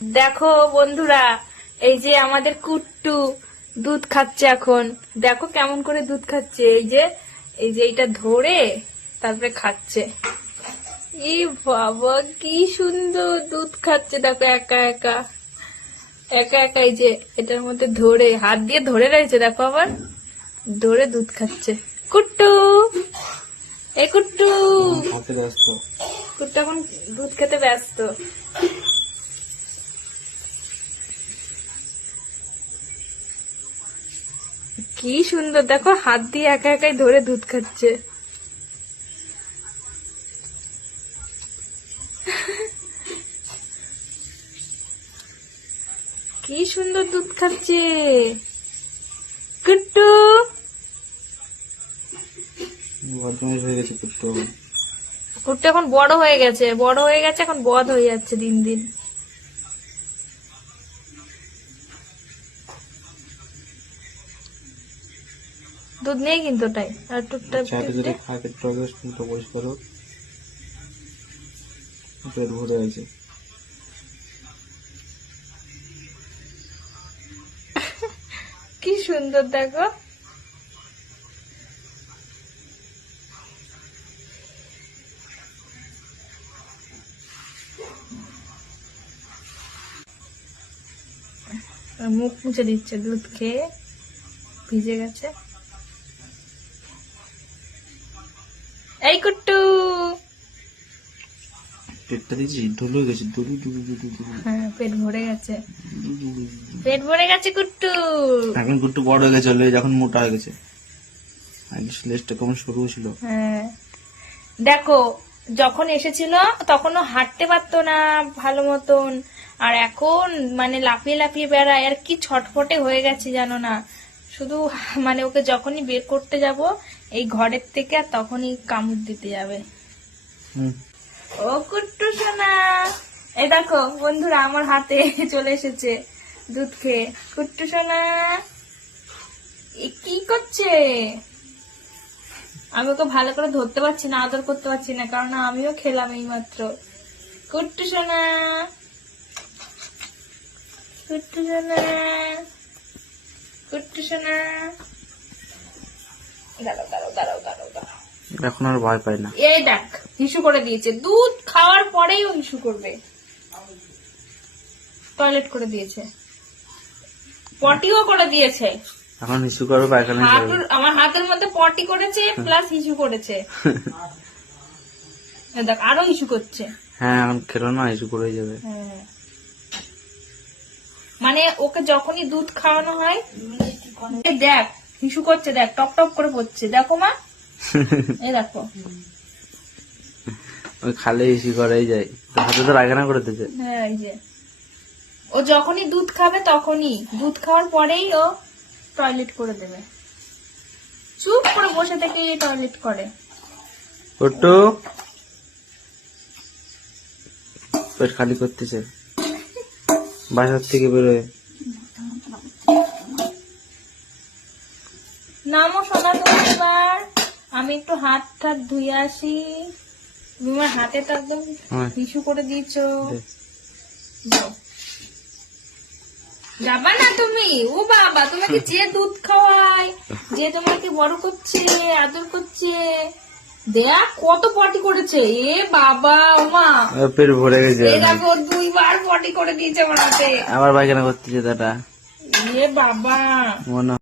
দেখো বন্ধুরা, এই যে আমাদের কুট্টু দুধ খাচ্ছে এখন। দেখো কেমন করে দুধ খাচ্ছে। এই যে এটা ধরে তারপরে খাচ্ছে। এই বাবা কি সুন্দর দুধ খাচ্ছে। দেখো একা একা একা একা এই যে এটার মধ্যে ধরে হাত দিয়ে ধরে রয়েছে। দেখো আবার ধরে দুধ খাচ্ছে। কুট্টু, এই কুট্টু, কুট্টু এখন দুধ খেতে ব্যস্ত। কি সুন্দর দেখো, হাত দিয়ে একা একাই ধরে দুধ খাচ্ছে। কি সুন্দর দুধ খাচ্ছে কুট্টু। কুট্টু এখন বড় হয়ে গেছে, এখন বড় হয়ে যাচ্ছে দিন দিন। দুধ নেই কিন্তু ওটাই আর টুকটাক পেট ভরে আছে। কি সুন্দর দেখো। মুখ মুছে দিচ্ছে দুধ খেয়ে, ভিজে গেছে। এই কুট্টু, পেটটা দিয়েছি ঢুলে গেছে। হ্যাঁ পেট ভরে গেছে, পেট ভরে গেছে কুট্টু। এখন কুট্টু বড় হয়ে গেছে, যখন মোটা হয়ে গেছে। আগে লেজটা কেমন সরু ছিল। হ্যাঁ দেখো, যখন এসেছিল তখনও হাঁটতে পারতো না ভালো মতন, আর এখন মানে লাফিয়ে লাফিয়ে বেড়ায়। আর কি ছটফটে হয়ে গেছে জানো না। শুধু মানে ওকে যখনই বের করতে যাব এই ঘরের থেকে, আর তখনই কামড় দিতে যাবে। ও কুট্টু সোনা, এই দেখো বন্ধুরা আমার হাতে চলে এসেছে দুধ খেয়ে। কুট্টু সোনা কি করছে? আমি ওকে ভালো করে ধরতে পারছি না, আদর করতে পারছি না, কারণ আমিও খেলাম এই মাত্র। কুট্টু সোনা, কুট্টু সোনা, কুট্টু সোনা, দাঁড়াও দাঁড়াও দাঁড়াও দাঁড়াও দাঁড়াও। এখন আর ভয় পাই না। এই দেখ হিসু করে দিয়েছে, দুধ খাওয়ার পরেই ও হিসু করবে। টয়লেট করে দিয়েছে, পটিও করে দিয়েছে। এখন হিসু করবে, পায়খানা যাবে। আমার হাতের মধ্যে পটি করেছে প্লাস হিসু করেছে। দেখ আরো হিসু করছে। হ্যাঁ এখন খেলো না, হিসু করে যাবে। হ্যাঁ মানে ওকে যখনই দুধ খাওয়ানো হয় দেখ হিসু করছে, দেখ টপ টপ করে পড়ছে। দেখো মা, এই দেখো ওই খালে হিসু করাই যায়, হাতে তো পায়খানা করে দিয়েছে। হ্যাঁ এই যে ও যখনই দুধ খাবে তখনই, দুধ খাওয়ার পরেই ও টয়লেট করে দেবে। চুপ করে বসে থেকে টয়লেট করে। কুট্টু পেট খালি করতেছে, বাসার থেকে বেরোয়। নামো সোনা তুমি এবার, আমি একটু হাত টাত ধুয়ে আসি। তুমি আমার হাতে তো একদম হিসু করে দিয়েছো। যাও। যাবা না তুমি? ও বাবা, তোমাকে যে দুধ খাওয়ায়, যে তোমাকে বড় করছে, আদর করছে, দেখ কত পটি করেছে। এ বাবা, ওমা পেট ভরে গেছে। এই দেখো 2 বার পটি করে দিয়েছে আমার হাতে। আবার পায়খানা করতেছে দাদা। এ বাবা মনে